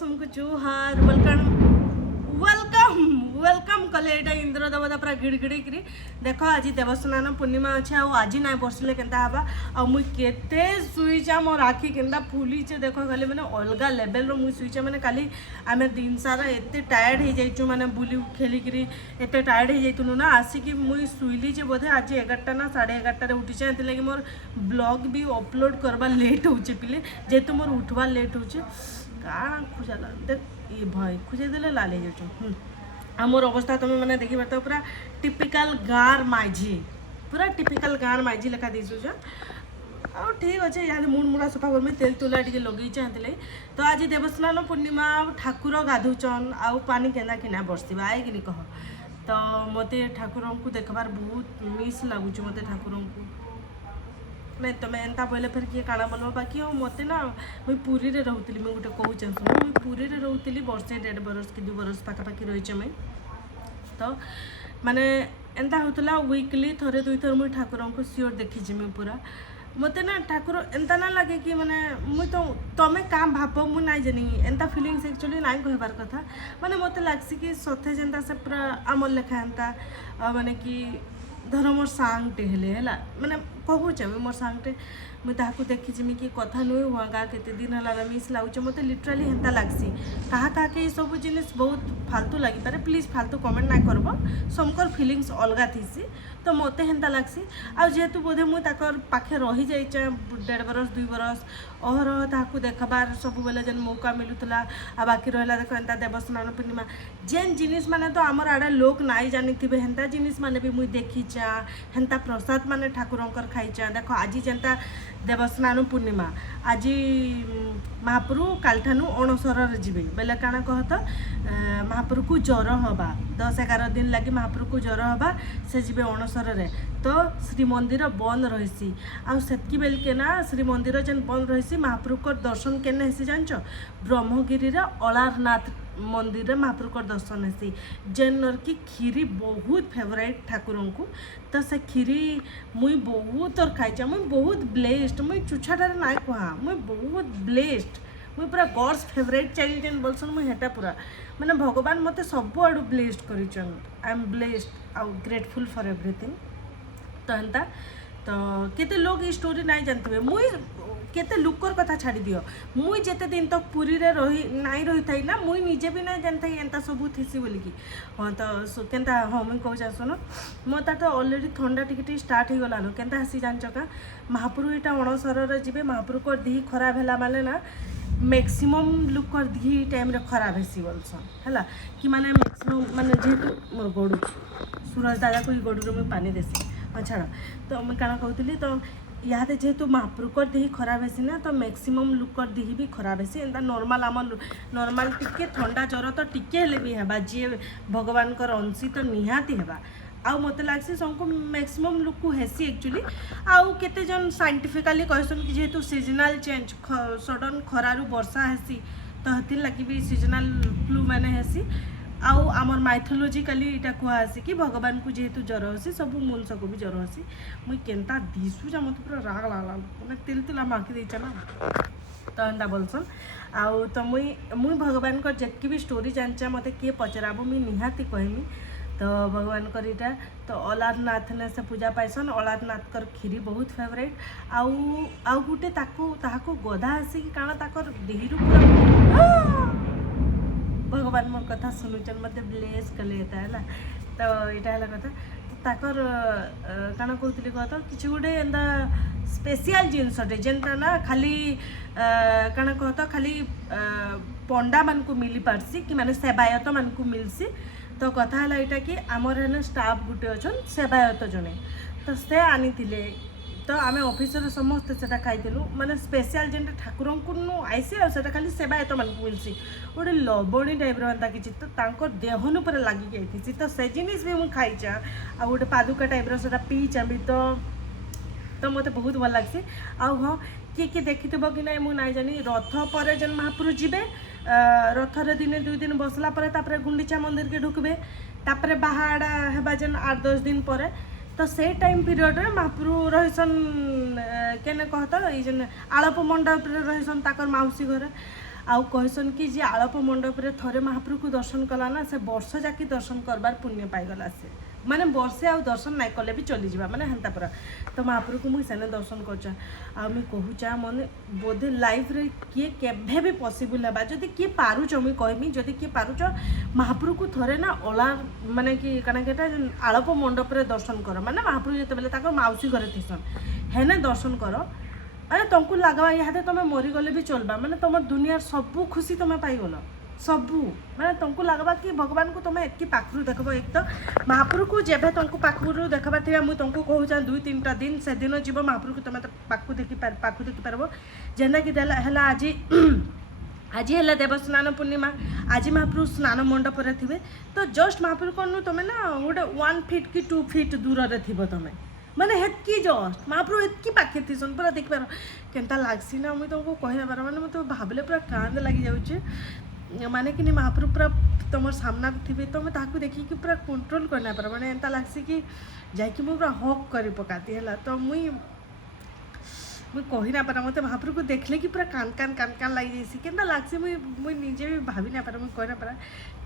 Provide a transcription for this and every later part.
तुमको जुहार welcome welcome welcome कले एटा इंद्र देवता पूरा गिड़गिड़ी करी देख आज देवस्नान पूर्णिमा अच्छे आज ना बसले के मुई केते सुईचा मोर आखि के फुलीचे देख खाली मैंने अलग लेवल मुई सुईचा मैंने काली आम दिन सारा एत टायर्ड हो जाइचु मैंने बुली खेलिकी एत टायर्ड हो जाइलु ना आसिकी मुई शुइली जे बोधे आज 11टा ना 11:30 उठीचे लगे मोर ब्लॉग भी अपलोड करवा लेट होचे पिले जेहेतु मोर उठवा लेट होचे काण खुजाला देख ये भाई खुजे देले लाल हो जाऊँ मोर अवस्था तुम मैंने देखी पार पूरा टिपिकल गाँर माझी पूरा टिपिकल गाँर माझी लेखा दिशुच आ ठीक अच्छे यहाँ मुंड मुड़ा सफा कर तेल तुला टे लगे चाहते तो आज देवस्नान पूर्णिमा ठाकुर गाधुचन आउ पानी केना किना बरसवा आए कि कह तो मत ठाकुर को देखबार बहुत मिस लगुच मत ठाकुर को नहीं तुम एंता बोले फिर किए काଣା बोलो बाकी मत ना मुई पुरी रे रहूली मुझे गोटे कहूँ सुन मुई पुरी रे रहूली वर्षे 1.5 बरस कि 2 बरस पाखापाखि रही मुई तो माने एंता होता वीकली थरे 2 थर मुई ठाकुर को सियोर देखी मुई पूरा मत ना ठाकुर एंता ना लगे कि माने मुई तो तमें काम भाव मुई ना जानी एंता फिलिंग्स एक्चुअली ना कहबार कथा माने मत लगसी कि सथे जेनता से पूरा आमर लेखा एंता माने कि धर मोर सांगटे हेले माने कहूचे मोर सांगटे मुझे देखी जिमी कि कथा नुहे हुआ केते दिन है मिस लगुचे मत लिटराली हेन्ता लगसी कहा ये सब जिनिस बहुत फालतू लगी पारे प्लीज फालतू कमेंट ना करब समकर फिलिंग्स अलग थी तो मत हेन्ता लगसी आ जेहेतु बोधे मुझे पाखे रही जाइचे 1.5 बरस 2 बरस अहरह ताकू देखबार सब बेले जेन मौका मिलूला आ बाकी रहा देख एंता देवस्नान पूर्णिमा जेन जिनिस माने तो आमर आड़े लोक नाई जानी थे हेन्ता जिनिस माने भी मुई देखीचा हेन्ता प्रसाद माने ठाकुरंकर खाइचा देख आज जेनता देवस्नान पूर्णिमा आज महाप्रभु कालठानु अणसर जीवे बेले काଣା कहत महाप्रभु को ज्वर हवा 10-11 दिन लगी महाप्रभु को ज्वर हवा से जीवे अणसर रे तो श्रीमंदिर बंद रही आतकी बेल के ना श्रीमंदिर जेन बंद रही महाप्रभु को दर्शन केने हेसी जानच ब्रह्मगिरी अलारनाथ मंदिर महाप्रभु दर्शन हेसी जेनर की खीरी बहुत फेवरेट ठाकुर को तो से खीरी मुई बहुत और खाई मुई बहुत ब्लेस्ड मुई चुछाटार ना कहा मुई बहुत ब्लेस्ड मुई पूरा गॉड्स फेवरेट चाइल्ड जेन बोलसन मुई हेटा पूरा माने भगवान मते सब आड़ू ब्लेस्ड करिचन आई एम ब्लेस्ड आउ ग्रेटफुल फॉर एवरीथिंग तो हेन्ता तो केते लोग ये स्टोरी नहीं जानते मुई केते लुकर कथा छाड़ी दियो मुई जेते दिन तक पुरी रे रही नाई रही थी ना मुई निजे भी नहीं जानता एंता सब थी बोलिकी हाँ तो केन्ता हाँ मुई कहूँ सुन मत तो अलरेडी थंडा टिके स्टार्ट हो गला केन्ता हसी जानच का महाप्रभु यहाँ अणसर जीवे महाप्रभु को दी खराब है माने ना मैक्सिमम लुकर दी टाइम रे खराब हेसी बोलसन है कि माने मैक्सिमम माने जेहेतु मोर गोड़ू सूरज दादा को गोड़ू मुझे पानी देसी हाँ छाड़ तो मुझे क्या कहती तो इहादे जेहेतु महाप्रभुकर देही खराब हेसी ना तो मैक्सिमम लुकर देही भी खराब हेसी एंता नॉर्मल आम नॉर्मल टिके ठंडा ज्वर तो टिके हेले भी हेबा जी भगवान कर अंशी तो निहाती हेबा आउ मत लगसी सबको मैक्सिमम लुक को हेसी एक्चुअली आउ केते जन साइंटिफिकली कहसन कि जेहेतु सीजनल चेंज सडन खरारु वर्षा हेसी तो हेतिर लगी भी सीजनल फ्लू माने हेसी आउ आमर माइथोलॉजिकली इटा कहुसी कि भगवान को जेहेतु ज्वर हेसी सब मनुष्य को भी ज्वर हेसी मुई केन्ता दिशुचा मत पूरा राग लाला मैंने तिल तिला माखी देचा ना तो एंता बोलसन आउ तो मुई भगवान को जितकी भी स्टोरी जानचा मत किए पचराबो मुई निहाती कहमी तो भगवान कर इटा तो अलारनाथ ने से पूजा पाइसन अलारनाथ कर खीरी बहुत फेवरेट आउ आउ गुटे ताको गधा आसी कि काଣା ताकर देहीरु पूरा भगवान मोर कथा सुनुचन मत ब्लेस कले है तो यहाँ है कथा ताकर काଣା कहते कह तो किसी गोटे एंता स्पेशल जिनसटे जेनता ना खाली काଣା कह तो खाली पंडा मान को मिली पारसी कि माने सेवायत मान को मिलसी तो कथा है यहाँ कि आमर है स्टाफ गुटे अच्छा सेवायत जड़े तो से आनी तो आम ऑफिस समस्ते से खाइलु माने स्पेशल जेन ठाकुर को आईसी आसा खाली सेवायत मान को मिलसी गोटे लवणी टाइप रहा कि तो देहनु पूरा लगी जाती तो से जिनिस भी मुझे खाईचा आ गोटे पादुका टाइप रा पीचा भी तो मत बहुत भल लगसी आउ हाँ किए देखी कि ना मुझे ना जानी रथ पर जेन महाप्रभु जीवे रथर दिने 2 दिन बसला पर गुंडीचा मंदिर के ढुकबे तापर बाहाड़ा हेबा जेन 8-10 दिन पर तो से टाइम पीरियड रे महाप्रभु रहीसन केने कहता ये जेन आलप मंडप रे रहीसन ताकर माउसी घर आउ कहसन कि जे आलप मंडप रे थरे महाप्रभु को दर्शन कला ना से वर्ष जाकि दर्शन करबार पुण्य पाइगला से माने वर्षे आ दर्शन नाई कले भी चली जावा माने हेंता पूरा तो महाप्रभु को मुझे सेने दर्शन करचा आ मुझे कहूचा मन बोधे लाइफ रे किए केभे भी पॉसिबल है जदि किए पारुच मुझे कहमी जदि किए पारुच महाप्रभु को थरे ना ओला माने कि कना केटा आलप मंडप रे दर्शन कर माने महाप्रभु जते बेले ताको माउसी घरे थिसन हेने दर्शन कर अरे तुमको लगवा इहादे तुम मरी गले भी चलबा माने तुम दुनिया सबू खुशी तुम पाइगल सबू माने तुमको लगवा कि भगवान को तुम एतकी पाखरु देखब एक तो महाप्रभु को जेबे तुमको पाखरु देखबा थिया मुई तुमको कहू जा 2-3टा दिन से दिन जीव महाप्रभु को तुम पाखु देखि पारबो जेना कि हला आज आज है देवस्नान पूर्णिमा आज महाप्रभु स्नान मंडप रे थिबे तो जस्ट महाप्रभु को तुम ना गोटे 1 फीट कि 2 फीट दूर रे थिबो तुम माने हेतकी जस्ट महाप्रभु हेतकी पाखे थीसन पूरा देख पार केनता लागसी ना मुई तुमको कहि ना पार माने मते भाबले पूरा कांद लागि जाउचे माने कि महाप्रभु पूरा तुम सामना थे तुम ताकू देखी कि पूरा कंट्रोल करना पार माने एंता लागसी कि जाकि मुझे पूरा हक कर पकाती है तो मुई कही ना पार मत महाप्रभु को देखले कि पूरा कान कान लगी जाइसी केनता लागसी मुई निजे भी भाभी ना पार मुई कही ना पार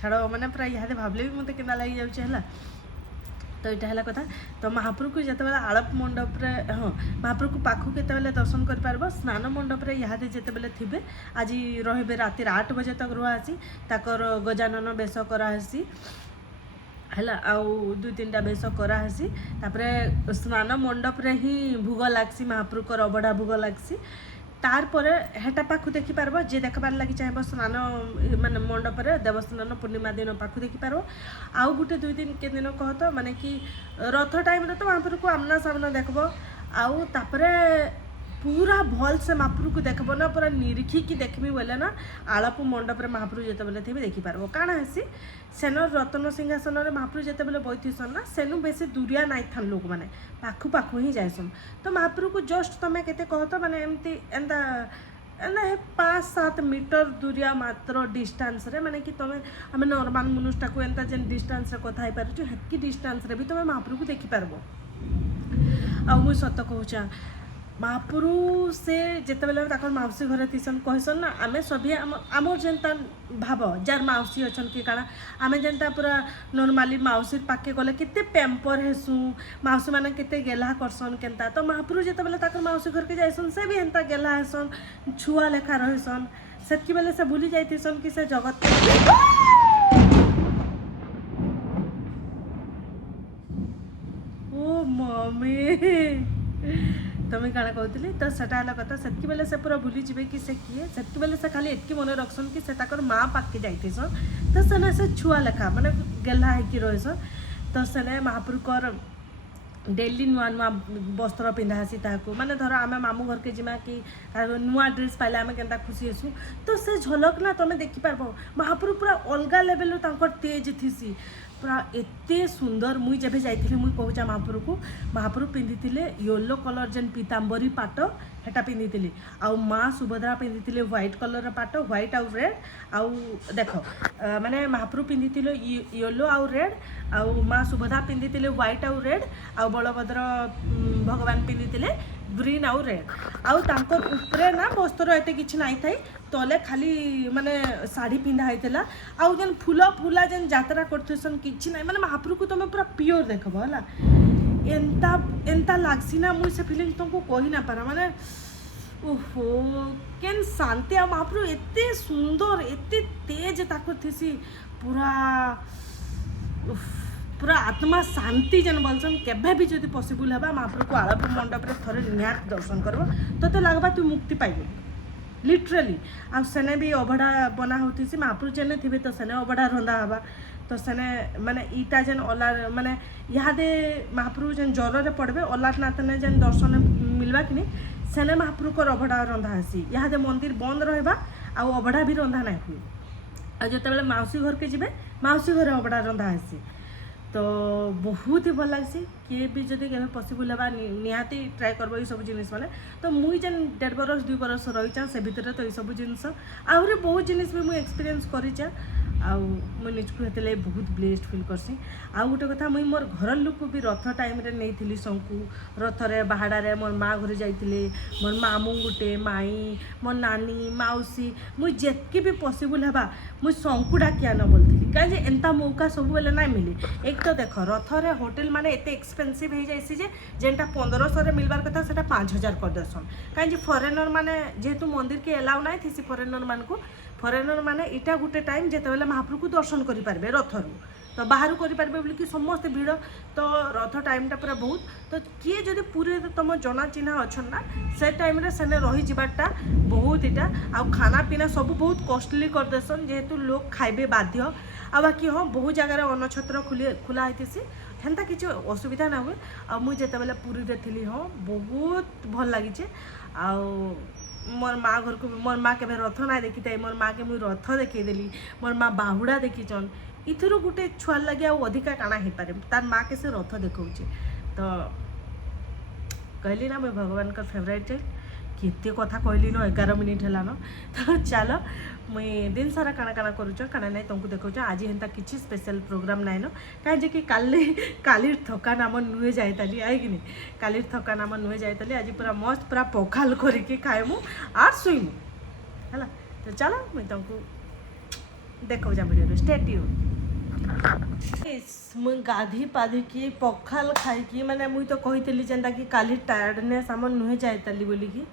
छाड़ मैंने पूरा इहादे भावले भी मत केनता लगी जाउचे है तो यहाँ है कथा तो महाप्रभु को जिते आलप मंडप रे हाँ महाप्रभु को पाखु केते दर्शन कर पारबो स्नान मंडप रे इहादे जिते बेले थिबे आज रहिबे राति 8 बजे तक रुआसी ताकर गजानन बेश करासी है आउ 2-3टा बेश करासी तापरे स्नान मंडप रे ही भोग लागसी महाप्रभु को अबड़ा भोग लागसी तार परे हेटा पाखु देखि पारबो जे देखबार लागि चाहेबो स्नान माने मंडप रे देवस्नान पूर्णिमा दिन पाखु देखि पारबो आउ गुटे 2 दिन के दिन कहत माने कि रथ टाइम रे तो महाप्रभु को आमना सामना देखबो आउ तापरे पूरा भल से महाप्रभु को देखबो ना पूरा निरीखी की देखबी बोले ना आलप मंडप रे महाप्रभु जेते बेले थिबे देखि पारबो काना हेसी सेनो रत्न सिंहासन रे महाप्रभु जेते बेले बैठिसन ना सेनु बेसी दूरिया नाइ थान लोक माने पाखु ही जायसन तो महाप्रभु को जस्ट तमे केते कहत माने एमती एंदा एंदा 5-7 मीटर दूरिया मात्र डिस्टेंस रे माने कि तमे हमें नॉर्मल मनुष्य को एंता जेन डिस्टेंस रे कथा पार हेतकी डिस्टेंस रे भी तमे महाप्रभु को देखि पारबो आ मु सत कहूचा महाप्रभु से जिते बेले मौसी घर थीसन कहसन ना आम सभी आम जेनता भाव जार मौसी अच्छा कि काଣା आम जेनता पूरा नॉर्मली मौसी पाके गले केते पैम्पर हेसु मौसी मैंने केते गेला करसन केनता तो महाप्रभु जिते बेले मौसी घर के जाइसन से भी हेन्ता गेला हेसन छुआ लेखा रहसन सेतकी बेले से भूली जाइथिसन कि से जगत ओ मम्मी तुम्हें काଣା कहती तो सेटा है कथा सेतकी बेले से पूरा भूली जीवे कि से किए सेतकी बेले से खाली एतकी मन रखसन कि से ताकर माँ पाके जाइथिसन तो सेने से छुआ लेखा माने गेला है कि रहसन तो सेने महाप्रभु कर डेली नुआ नुआ वस्त्र पिंधासी ताकू माने धर आम मामू घर के जिमा कि नुआ ड्रेस पाइले आम केनता खुशी हेसु तो से झलक ना तुम देखि पारबो महाप्रभु पूरा अलगा लेवल तांकर तेज थीसी पूरा एते सुंदर मुई जब जाइथिली मुई कहूचा महाप्रभु पिंधिथिले येलो कलर जेन पीतांबरी पाट हेटा पिंधिथिले आउ माँ सुभद्रा पिंधिथिले व्हाइट कलर पाट व्हाइट आउ रेड आउ देख माने महाप्रभु पिंधिथिले येलो आउ रेड आउ माँ सुभद्रा पिंधिथिले व्हाइट आउ रेड आउ बलभद्र भगवान पिंधिथिले ग्रीन आउ रेड आउ तांकर उपरे ना वस्त्र एते किछि नाइ थाई तले खाली माने साड़ी पिंधा होता आउ जेन फूल फूला जेन यात्रा करथसन किछि नाइ माने महाप्रभु को तुम पूरा प्योर देखब हला एंता एंता लागसी ना मुई से फीलिंग तुमको कहि ना पारा माने ओहो केन शांति आ महाप्रभु एते सुंदर एते तेज ताको थिसी पूरा पूरा आत्मा शांति जेन बोलसन केभे भी जदि पॉसिबल हेबा महाप्रभु को आलप मंडप रे थरे निहात दर्शन करबो तते लागबा तू मुक्ति पाइबो लिटरली आ सेने भी अबड़ा बना होती सी महाप्रभु जेने थिबे तो सेने अबड़ा रंधा हवा तो सेने माने ईटा जेन ओलार माने इहादे महाप्रभु जेन ज्वर रे पड़बे अलारनाथ ने जेन दर्शन मिलवा कि सेने महाप्रभु को अबड़ा रंधा हसी इहादे मंदिर बंद रहबा आ अबड़ा भी रंधा नहीं हुई आ जते बेले मौसी घर के जिबे मौसी घर अबड़ा रंधा हसी तो बहुत ही भल लग्सी किए भी जदि केबे पॉसिबल हेबा निहाती ट्राई करबो ई सब जिनिस माने तो मुई जेन 1.5 बरस 2 बरस रहिचा से भितर तो ई सब जिनिस आहुरी बहुत जिनिस भी मुई एक्सपीरियंस करिचा आउ मुझे निजको हेतले बहुत ब्लेस्ड फिल करसी। आउ गोटे कथा मुई मोर घर लोक को भी रथ टाइम रे नहीं थी सबको रथरे बाहाड़े मोर माँ घर जाइए मोर मामू गोटे माई मोर नानी माउसी मुई जेतकी भी पॉसिबल हवा मुई सबको डाकी आन बोलती कहीं एंता मौका सब बेले ना मिले। एक तो देख रथरे होटेल माने एते एक्सपेंसिव हो जाइसी जे जेनटा 1500 मिलबार कथा सेटा 5000 कर देसन कहीं फरेनर माने जेहेतु मंदिर के एलाउ ना थी फरेनर मान को फरेनर माने इटा गोटे टाइम जिते महाप्रभु को दर्शन करेंगे रथरू तो बाहर करेंगे बोलिकी समस्त भिड़ तो रथ टाइमटा पूरा बहुत तो किए जदि पूरी तुम जना चिन्हा अच्छा ना से टाइम सेने रही जाटा बहुत इटा आ खाना पीना सब बहुत कॉस्टली कर देसन जेहेतु लोग खाइबे बाध्य आ बाकी हाँ बहुत जगार अनछत्र खुला होती हेन्ता किसी असुविधा ना हुए आ मुझे जिते पुरी रे थी हाँ बहुत भल लगी आ मोर माँ घर को मोर माँ के रथ ना देखी था मोर माँ के मुझे रथ देखीदेली मोर माँ बाहुड़ा देखीचन इथर गोटे छुआ लगे अधिका काଣା हो पारे तार माँ के से रथ देखा तो कहली ना मुझे भगवान का फेवरेट केते कथा कहली न 11 मिनिट है न तो चलो मुई दिन सारा काଣା काଣା करूँ काଣା ना तुमको देखा आज हेन्ता किसी स्पेशल प्रोग्राम नाइन कहीं कि काली थकान आम नुहे जाइली आई कि नहीं काली थकान आम नुहे जाइली आज पूरा मस्त पूरा पखाल करके खाएमु आर शुइमु है तो चलो मुई तुमको देखा वीडियो स्टेट्यू मुई गाधी पाधिकी पखाल खाई माने मुई तो कही जेनता कि काली टायर्डनेस आम नुहे जाइली बोलिकी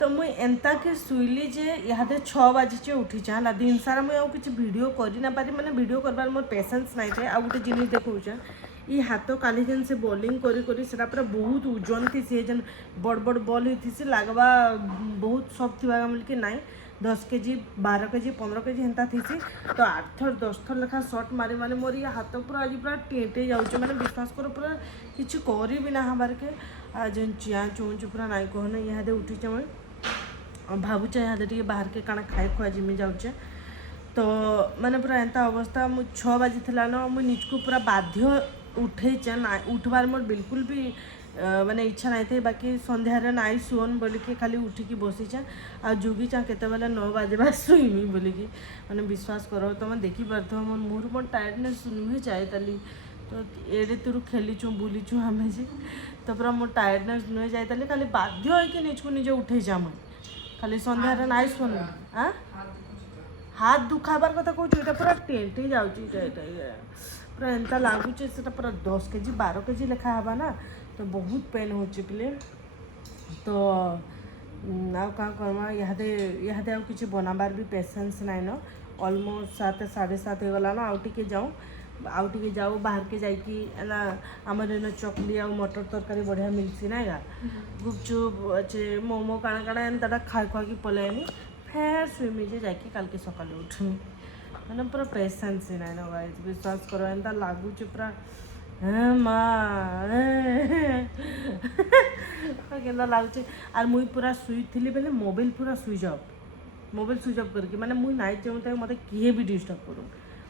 तो मुई एंता के शुइली जे इहादे 6 बजे उठीचे है दिन सारा मुझे किसी वीडियो करी ना पारी मैंने वीडियो करबार मोर पेशेंस नहीं थे आउ गोटे जिनिस देखा ये हाथ काली जेन से बॉलिंग करी करी सेटा पूरा बहुत ओजन थी सी जेन बड़ बड़ बॉल होती लगवा बहुत सफ्ट थी मिलके नाई 10 केजी 12 केजी 15 केजी हेन्ता थी तो 8 थर 10 थर लेखा शॉट मारी मारी मोर ये हाथ पूरा आज पूरा टेटे जाऊे मैंने विश्वास कर पूरा किसी करी भी ना हमार के जेन चिया चौंच पूरा नाई कहना इहादे उठीचे मैं भावुचे इहादे टे बाहर के काଣା खाए खुआ जिमी जाऊे तो मैंने पूरा एंता अवस्था मु 6 बजे थी न मुझे निजको पूरा बाध्य उठेचे ना उठबार मोर बिल्कुल भी माने इच्छा नहीं थे बाकी संध्यारे नाई शुअन बोलिकी खाली उठिकी बसीचे आ जुगीचा केते 9 बजे शुईमी बोलिकी मैंने विश्वास करो तुम देखी पार्थ मोर मुहर मोर टायर्डनेस नुहे जाइली तो एडे तुरु खेलीचु बुलीचु आम जे तो पूरा मोर टायर्डनेस नुहे जाइली खाली बाध्य होइके निजको निजे उठेचा मुझे खाली संध्यारे नाई शुअन हाँ हाथ दुखाबार कथा कहूँ ये पूरा टेंटे जाऊँगी पूरा एंता लगुचे से पूरा 10 केजी 12 केजी लेखा हवा ना तो बहुत पेन हो चिपले तो आउ क्या करमा इहादे आउ किसी बनाबार भी पेशेंस नाइन ऑलमोस्ट 7 7:30 हो गला ना आउ टिके जाऊ बाहर के जाइकी आमर इन चकली आ मटर तरकारी बढ़िया मिलसी ना या गुपचुप अच्छे मोमो काଣା काଣା एंता खाई खुआकी पलायनी फेर स्विमी जे जाकि कल के सकाल उठमी मैंने पूरा पेशेंस ही नाइन गाइस विश्वास करो एंता लगुच पूरा माँ केंदा लगुचे आर मुई पूरा शुई थी बेले मोबाइल पूरा स्विच ऑफ करके माने मुई नाई चाहूँ मत किए भी डिस्टर्ब करूँ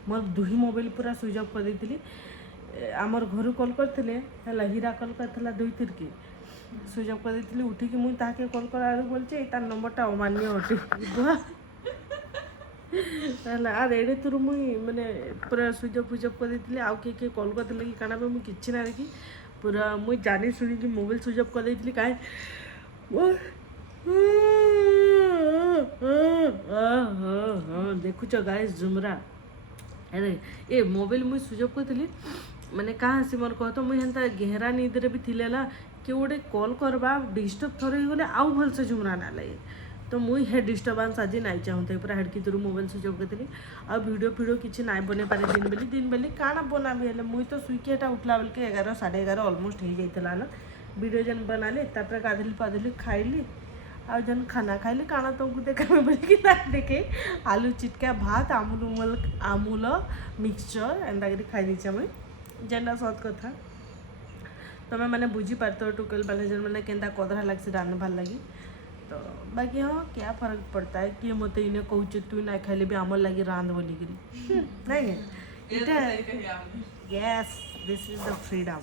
मोर दुही मोबाइल पूरा स्विच ऑफ कर दी आमर घर कॉल करते है हीरा कॉल करता 2 3 के स्विच ऑफ कर दी उठिकी मुई ताके कॉल कर बोलचे तार नंबरटा अमान्य अटे आर एडे थ्रू मुई मैंने पूरा स्विच ऑफ कर दी आउ किए कॉल करते कि काना मुझे किसी ना देखी पूरा मुई जानी शुणी कि मोबाइल स्विच ऑफ कर दी कहीं देखुच गाइस जुमरा अरे ए मोबाइल मुई स्विच ऑफ कर मैंने कहाँ से मोर कह तो मुझे हेन्ता गहरा निद्रे भी थी ना कि गोटे कॉल करवा डिस्टर्ब थोड़े गले आउ भलसे झुमरा ना लगे तो मुई हे डिस्टर्बांस आज नाई चाहूँ पूरा हेडकी दूर मोबाइल स्विच ऑफ कर आ वीडियो फिडियो किसी नाई बन पारे दिन बेली काଣା बना भी है मुई तो सुईकी एटा उठला बेल के 11 11:30 ऑलमोस्ट हो जाता ना वीडियो जन बनाली तापर गाधली पाधली खाइली आ जन खाना खाइली काଣା तुमको देखा बोलिकी ना देखे आलू चिटका भात आमूल मिक्सचर एंता कर खाई दीचे मुई जेनटा सत कथा तुम मैंने बुझी पार्थ टुकेल मैनेजर मैंने केंता कदरा लगसी रांधबार लगी तो बाकी हाँ क्या फर्क पड़ता है कि मत इन्हें कहूँ तु ना खाइले भी आमर लगी रांध बोलिकी नहीं yes this is the freedom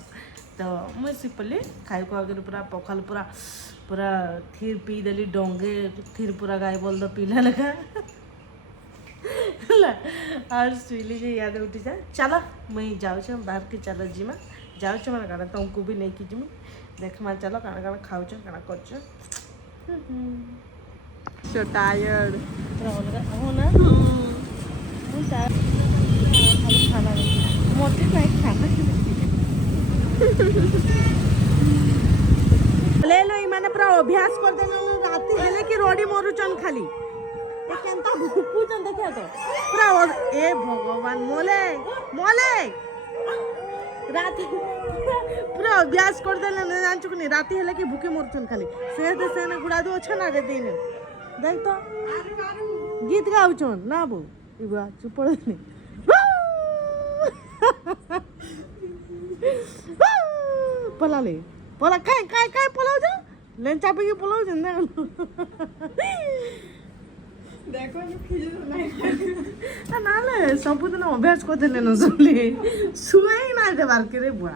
तो मुझे सिंपली खाई खुआ पूरा पखाल पूरा पूरा their P Delhi Donge their पूरा गाय बोल दो पीला लगा और सुइली जे याद उठी जा चलो मुई जाऊँ बाहर के चलो जीमा जाऊँ मैंने काना तुमको भी नहीं कि जिमी देखमा चलो काना काना खाऊ काना कर so tired हो ना खाना मोटे नहीं खाना ले लो इमाने पूरा अभ्यास कर देना राती हेले कि रोडी मरुचन खाली ए केनता भूकुचन देखिया तो पूरा ए भगवान मोले मोले राती पूरा अभ्यास कर देना न जान चुकनी राती हेले कि भूखे मरुचन खाली से ना गुड़ा दो अच्छा ना रे दिन देख तो गीत गाउचन ना बो इबा चुप नहीं पलाले पला काय काय काय पलाव जा लेन चापे की पलाव जंदा देखो न खिजे नहीं ना ले सब दिन अभ्यास कर देले न सुले सुई ना दे बार के रे बुआ